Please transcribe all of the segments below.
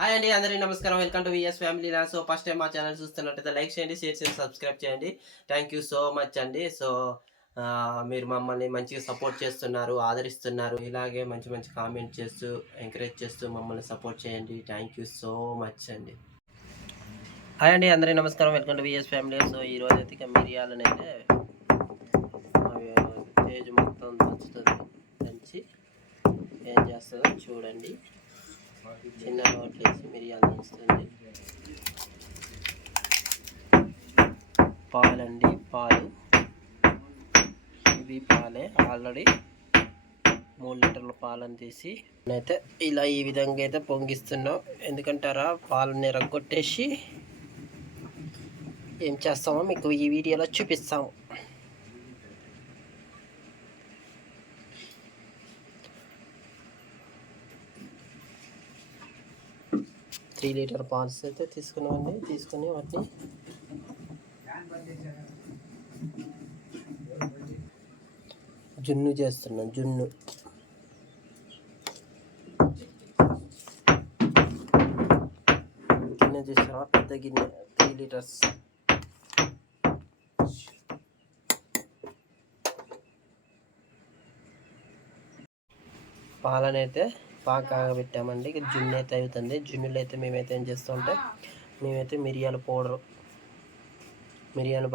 Hi అండి, అందరికీ నమస్కారం. వెల్కమ్ టు విఎస్ ఫ్యామిలీ లా. సో ఫస్ట్ టైం మా ఛానల్ చూస్తున్నట్టయితే లైక్ చేయండి, షేర్ చేయండి, సబ్స్క్రైబ్ చేయండి. థ్యాంక్ యూ సో మచ్ అండి. సో మీరు మమ్మల్ని మంచిగా సపోర్ట్ చేస్తున్నారు, ఆదరిస్తున్నారు. ఇలాగే మంచి మంచి కామెంట్ చేస్తూ ఎంకరేజ్ చేస్తూ మమ్మల్ని సపోర్ట్ చేయండి. థ్యాంక్ యూ సో మచ్ అండి. హాయ్ అండి, అందరికీ నమస్కారం. Welcome to VS family. So ఈరోజు అయితే ఇక మిరియాలనైతే తేజ్ మొత్తం దంచుతుంది. దంచి ఏం చేస్తుందో చూడండి. చిన్న నోట్లు వేసి మిరియాలు దంచుతుంది. పాలండి, పాలు ఇవి పాలే. ఆల్రెడీ 3 లీటర్ల పాలను తీసి అయితే ఇలా ఈ విధంగా అయితే పొంగిస్తున్నాం. ఎందుకంటారా, పాలని రగ్గొట్టేసి ఏం చేస్తామో మీకు ఈ వీడియోలో చూపిస్తాము. త్రీ లీటర్ పాల్స్ అయితే తీసుకున్నామండి. తీసుకుని వాటిని జున్ను చేస్తున్నాం. జున్ను గిన్నె చేస్తాం, పెద్ద గిన్నె 3 లీటర్స్. పాలనైతే బాగా పెట్టామండి. జున్ను అయితే అవుతుంది. జున్నులో అయితే మేమైతే ఏం చేస్తుంటే మేమైతే మిరియాలు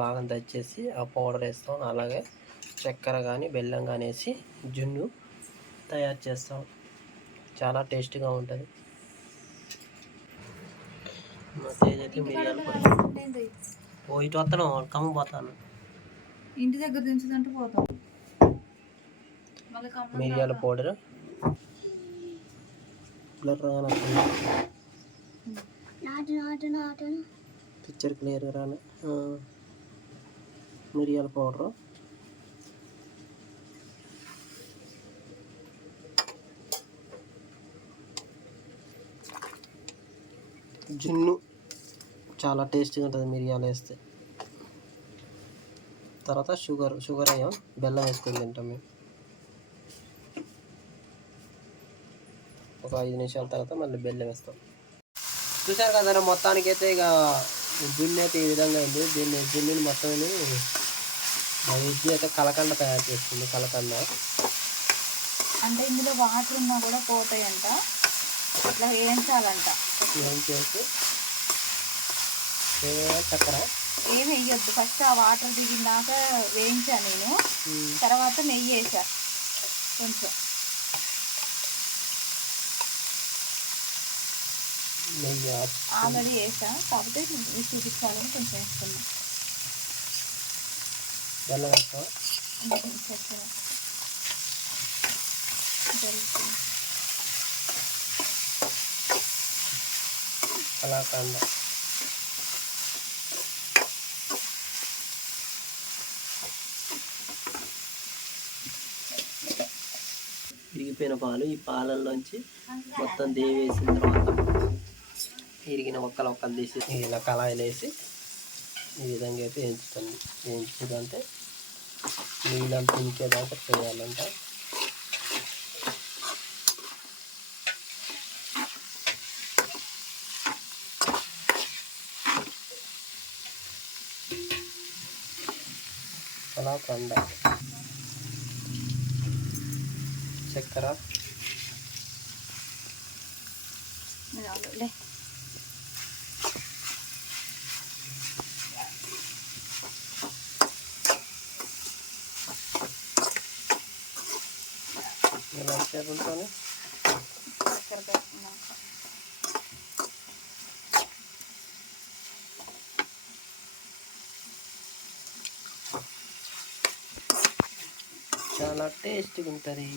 బాగా దంచేసి ఆ పౌడర్ వేస్తాం. అలాగే చక్కెర కానీ బెల్లం కానీ వేసి జున్ను తయారు చేస్తాం. చాలా టేస్ట్గా ఉంటుంది. తేజ్ అయితే మిరియాలు ఇటు వస్తాను, కమ్మ పోతాను. ఇంటి దగ్గర దించుదంటే పోతాం. మిరియాల పౌడర్ పిక్చర్ క్లియర్గా రాను. మిరియాల పౌడరు, జున్ను చాలా టేస్టీగా ఉంటుంది మిరియాలు వేస్తే. తర్వాత షుగర్ అయ్యాం, బెల్లం వేసుకొని తింటాం మేము. ఒక 5 నిమిషాల తర్వాత మళ్ళీ బెల్లం వేస్తాం. చూసారు కదా, మొత్తానికి అయితే ఇక జున్ను అయితే ఈ విధంగా అయింది. జున్నుని మొత్తం వెజ్ అయితే కలకండ తయారు చేస్తుంది. కలకండ అంటే ఇందులో వాటర్ ఉన్నా కూడా పోతాయంట. ఇట్లా వేయించాలంట. వేయించేసి చక్కెర ఏం వేయొద్దు. ఫస్ట్ ఆ వాటర్ దిగినాక వేయించా నేను. తర్వాత నెయ్యి వేసా కొంచెం. నెయ్యి ఆల్రెడీ వేసా, కాకపోతే చూపించాలని కొంచెం వేస్తున్నా. బెల్లం వేస్తాం. కలాకండ విరిగిపోయిన పాలు, ఈ పాలల్లోంచి మొత్తం దేవేసిన తర్వాత ఇరిగిన ఒక్కలు తీసి ఇలా కళాయిలు వేసి ఈ విధంగా అయితే వేయించుతుంది. వేయించుదంటే నీళ్ళంతా ఇంకేదాకా చేయాలంట. కలాకండ, చక్కెర, ఇలా చేపలతోనే చాలా టేస్ట్గా ఉంటుంది.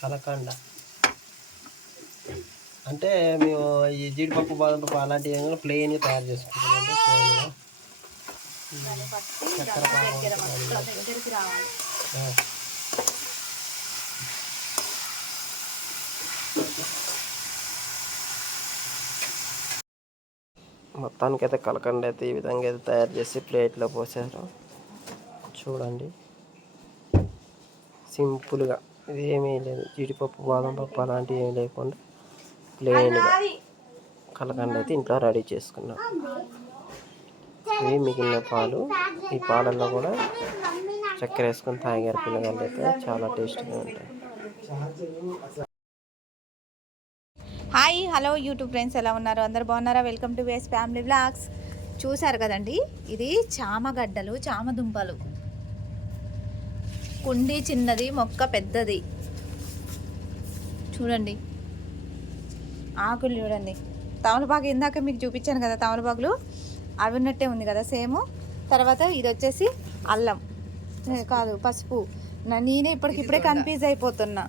కలకండ అంటే మేము ఈ జీడిపప్పు, బాదం పప్పు అలాంటివి ప్లెయిన్గా తయారు చేసుకుంటామండి. ప్లెయిన్గా చక్కెర మొత్తానికైతే కలకండ అయితే ఈ విధంగా అయితే తయారు చేసి ప్లేట్లో పోసారు. చూడండి, సింపుల్గా ఇది ఏమీ లేదు, జీడిపప్పు బాదం పప్పు అలాంటివి ఏమీ లేకుండా ప్లెయిన్గా కలకండ అయితే ఇంట్లో రెడీ చేసుకున్నాం. ఇవి మిగిలిన పాలు, ఈ పాలల్లో కూడా చక్కెర వేసుకొని తాగారు పిల్లగాళ్ళు అయితే, చాలా టేస్టీగా ఉంటాయి. హాయ్ హలో యూట్యూబ్ ఫ్రెండ్స్, ఎలా ఉన్నారు? అందరు బాగున్నారా? Welcome to ways family vlogs. చూసారు కదండి, ఇది చామగడ్డలు, చామదుంపలు. కుండి చిన్నది, మొక్క పెద్దది. చూడండి ఆకులు చూడండి. తమలపాకు ఇందాక మీకు చూపించాను కదా, తమలపాకులు అవి ఉన్నట్టే ఉంది కదా సేమ్. తర్వాత ఇది వచ్చేసి అల్లం కాదు, పసుపు. నేనే ఇప్పటికిప్పుడే కన్ఫ్యూజ్ అయిపోతున్నా.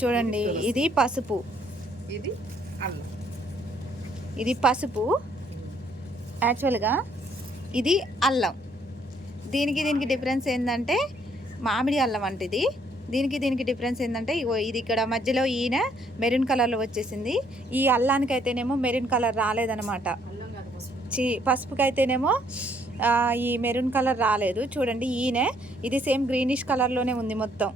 చూడండి, ఇది పసుపు, ఇది అల్లం, ఇది పసుపు యాక్చువల్గా, ఇది అల్లం. దీనికి డిఫరెన్స్ ఏంటంటే మామిడి అల్లం అంటే ఇది. దీనికి డిఫరెన్స్ ఏంటంటే ఇది ఇక్కడ మధ్యలో ఈయన మెరూన్ కలర్లో వచ్చేసింది. ఈ అల్లానికి అయితేనేమో మెరూన్ కలర్ రాలేదన్నమాట. పసుపుకి అయితేనేమో ఈ మెరూన్ కలర్ రాలేదు. చూడండి, ఈయన ఇది సేమ్ గ్రీనిష్ కలర్లోనే ఉంది మొత్తం.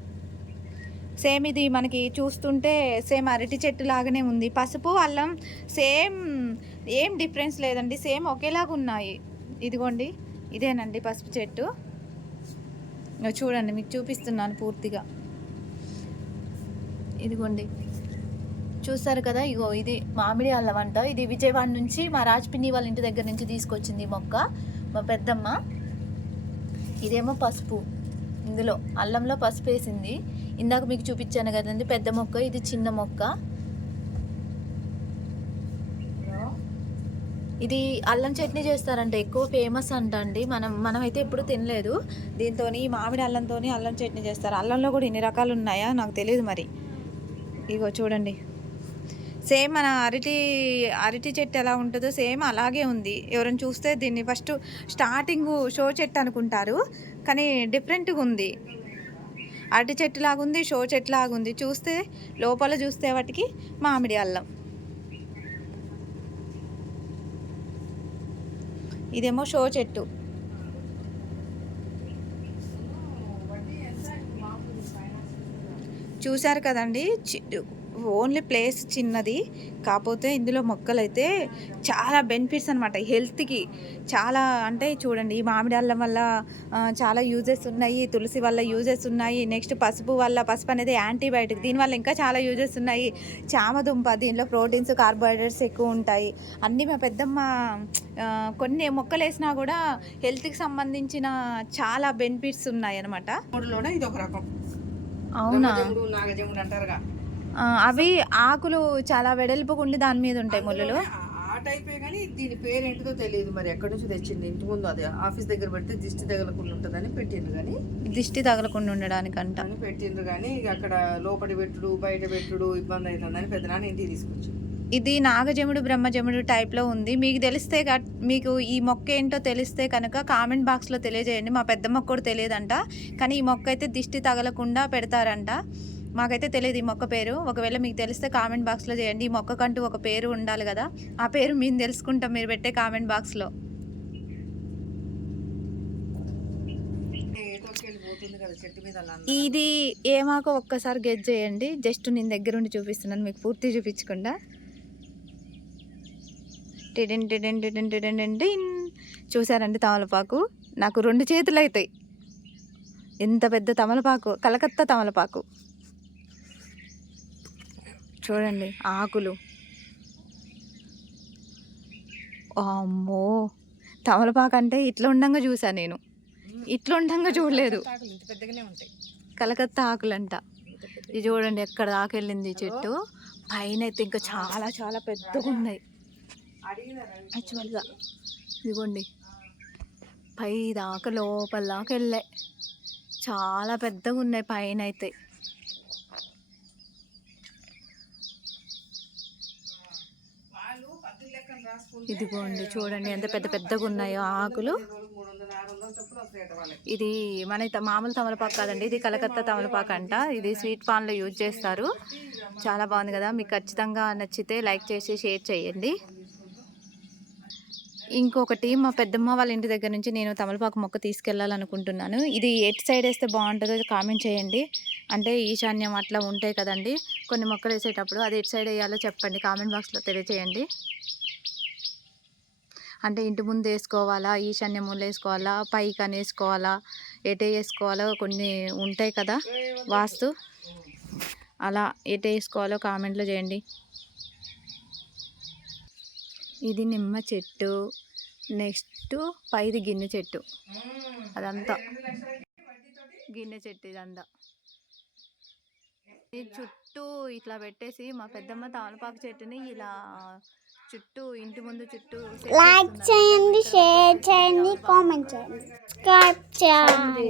సేమ్ ఇది మనకి చూస్తుంటే సేమ్ అరటి చెట్టు లాగానే ఉంది. పసుపు అల్లం సేమ్, ఏం డిఫరెన్స్ లేదండి, సేమ్ ఒకేలాగా ఉన్నాయి. ఇదిగోండి, ఇదేనండి పసుపు చెట్టు. చూడండి, మీకు చూపిస్తున్నాను పూర్తిగా. ఇదిగోండి, చూస్తారు కదా, ఇగో ఇది మామిడి అల్లం అంట. ఇది విజయవాడ నుంచి మా రాజ్పిన్ని వాళ్ళ ఇంటి దగ్గర నుంచి తీసుకొచ్చింది మొక్క మా పెద్దమ్మ. ఇదేమో పసుపు, ఇందులో అల్లంలో పసుపు వేసింది. ఇందాక మీకు చూపించాను కదండి పెద్ద మొక్క, ఇది చిన్న మొక్క. ఇది అల్లం చట్నీ చేస్తారంట, ఎక్కువ ఫేమస్ అంట అండి. మనమైతే ఎప్పుడు తినలేదు. దీంతో మామిడి అల్లంతో అల్లం చట్నీ చేస్తారు. అల్లంలో కూడా ఇన్ని రకాలు ఉన్నాయా నాకు తెలియదు మరి. ఇగో చూడండి, సేమ్ మన అరటి చెట్టు ఎలా ఉంటుందో సేమ్ అలాగే ఉంది. ఎవరైనా చూస్తే దీన్ని ఫస్ట్ స్టార్టింగ్ షో చెట్టు అనుకుంటారు, కానీ డిఫరెంట్గా ఉంది. అరటి చెట్టు లాగుంది, షో చెట్టు లాగుంది. చూస్తే లోపల చూస్తే వాటికి మామిడి అల్లం. ఇదేమో షో చెట్టు. చూశారు కదండి, ఓన్లీ ప్లేస్ చిన్నది, కాకపోతే ఇందులో మొక్కలైతే చాలా బెనిఫిట్స్ అనమాట హెల్త్కి. చాలా అంటే చూడండి, ఈ మామిడి అల్లం వల్ల చాలా యూజెస్ ఉన్నాయి, తులసి వల్ల యూజెస్ ఉన్నాయి, నెక్స్ట్ పసుపు అనేది యాంటీబయాటిక్, దీనివల్ల ఇంకా చాలా యూజెస్ ఉన్నాయి. చామదుంప, దీనిలో ప్రోటీన్స్, కార్బోహైడ్రేట్స్ ఎక్కువ ఉంటాయి. అన్నీ మా పెద్దమ్మ కొన్ని మొక్కలు వేసినా కూడా హెల్త్కి సంబంధించిన చాలా బెనిఫిట్స్ ఉన్నాయి అనమాట. ఇది ఒక రకం. అవునా? నాగజముడు అంటారుగా, అవి ఆకులు చాలా వెడల్పుగా ఉండి దాని మీద ఉంటాయి ముళ్ళులు. ఆ టైపే, కానీ దీని పేరు ఏంటిదో తెలియదు మరి. ఎక్కడి నుంచి తెచ్చింది, ఇంటి ముందు అది ఆఫీస్ దగ్గర పెడితే దిష్టి తగలకుండా ఉంటుందని పెట్టిండ్రు, కానీ దిష్టి తగలకుండా ఉండడానికంట అని పెట్టిండ్రు. కానీ అక్కడ లోపలి పెట్టుడు బయట పెట్టుడు ఇబ్బంది అవుతుందని పెద్దనాన్న ఇంటికి తీసుకొచ్చి. ఇది నాగజముడు బ్రహ్మజముడు టైప్లో ఉంది. మీకు తెలిస్తే మీకు ఈ మొక్క ఏంటో తెలిస్తే కనుక కామెంట్ బాక్స్లో తెలియజేయండి. మా పెద్ద మొక్క కూడా తెలియదంట, కానీ ఈ మొక్క అయితే దిష్టి తగలకుండా పెడతారంట. మాకైతే తెలియదు ఈ మొక్క పేరు. ఒకవేళ మీకు తెలిస్తే కామెంట్ బాక్స్లో చేయండి. ఈ మొక్కకంటూ ఒక పేరు ఉండాలి కదా, ఆ పేరు మేము తెలుసుకుంటాం మీరు పెట్టే కామెంట్ బాక్స్లో. ఇది ఏమాకో ఒక్కసారి గెస్ చేయండి. జస్ట్ నేను దగ్గరుండి చూపిస్తున్నాను, మీకు పూర్తి చూపించకుండా. టిడిన్ టిడిన్ టిడిన్ టిడిన్ టిడిన్. చూసారండి తమలపాకు, నాకు 2 చేతులు అవుతాయి. ఎంత పెద్ద తమలపాకు, కలకత్తా తమలపాకు. చూడండి ఆకులు, అమ్మో, తమలపాకు అంటే ఇట్లా ఉండంగా చూసా నేను, ఇట్లా ఉండంగా చూడలేదు. కలకత్తా ఆకులంట. ఇది చూడండి ఎక్కడ దాకా వెళ్ళింది చెట్టు. పైన అయితే ఇంకా చాలా చాలా పెద్దగా ఉన్నాయి యాక్చువల్గా. ఇదిగోండి పై దాకా లోపల దాకా వెళ్ళాయి, చాలా పెద్దగా ఉన్నాయి పైన అయితే. ఇదిగోండి చూడండి ఎంత పెద్దగా ఉన్నాయో ఆకులు. ఇది మన మామూలు తమలపాకు కాదండి, ఇది కలకత్తా తమలపాకు అంట. ఇది స్వీట్ పాన్లో యూజ్ చేస్తారు. చాలా బాగుంది కదా. మీకు ఖచ్చితంగా నచ్చితే లైక్ చేసి షేర్ చేయండి. ఇంకొకటి మా పెద్దమ్మ వాళ్ళ ఇంటి దగ్గర నుంచి నేను తమలపాకు మొక్క తీసుకెళ్ళాలనుకుంటున్నాను. ఇది ఎటు సైడ్ వేస్తే బాగుంటుందో కామెంట్ చేయండి. అంటే ఈశాన్యం అట్లా ఉంటాయి కదండి కొన్ని మొక్కలు వేసేటప్పుడు, అది ఎటు సైడ్ వేయాలో చెప్పండి, కామెంట్ బాక్స్లో తెలియచేయండి. అంటే ఇంటి ముందు వేసుకోవాలా, ఈశాన్యం మూల వేసుకోవాలా, పైకి అని వేసుకోవాలా, ఎటే వేసుకోవాలో కొన్ని ఉంటాయి కదా వాస్తు, అలా ఎటే వేసుకోవాలో కామెంట్లో చేయండి. ఇది నిమ్మ చెట్టు, నెక్స్ట్ పైది గిన్నె చెట్టు, అదంతా గిన్నె చెట్టు ఇదంతా. ఇది చుట్టూ ఇట్లా పెట్టేసి మా పెద్దమ్మ తమలపాకు చెట్టుని ఇలా చుట్టూ ఇంటి ముందు చుట్టూ లైక్ చేయండి, షేర్ చేయండి, కామెంట్ చేయండి, సబ్స్క్రైబ్ చేయండి.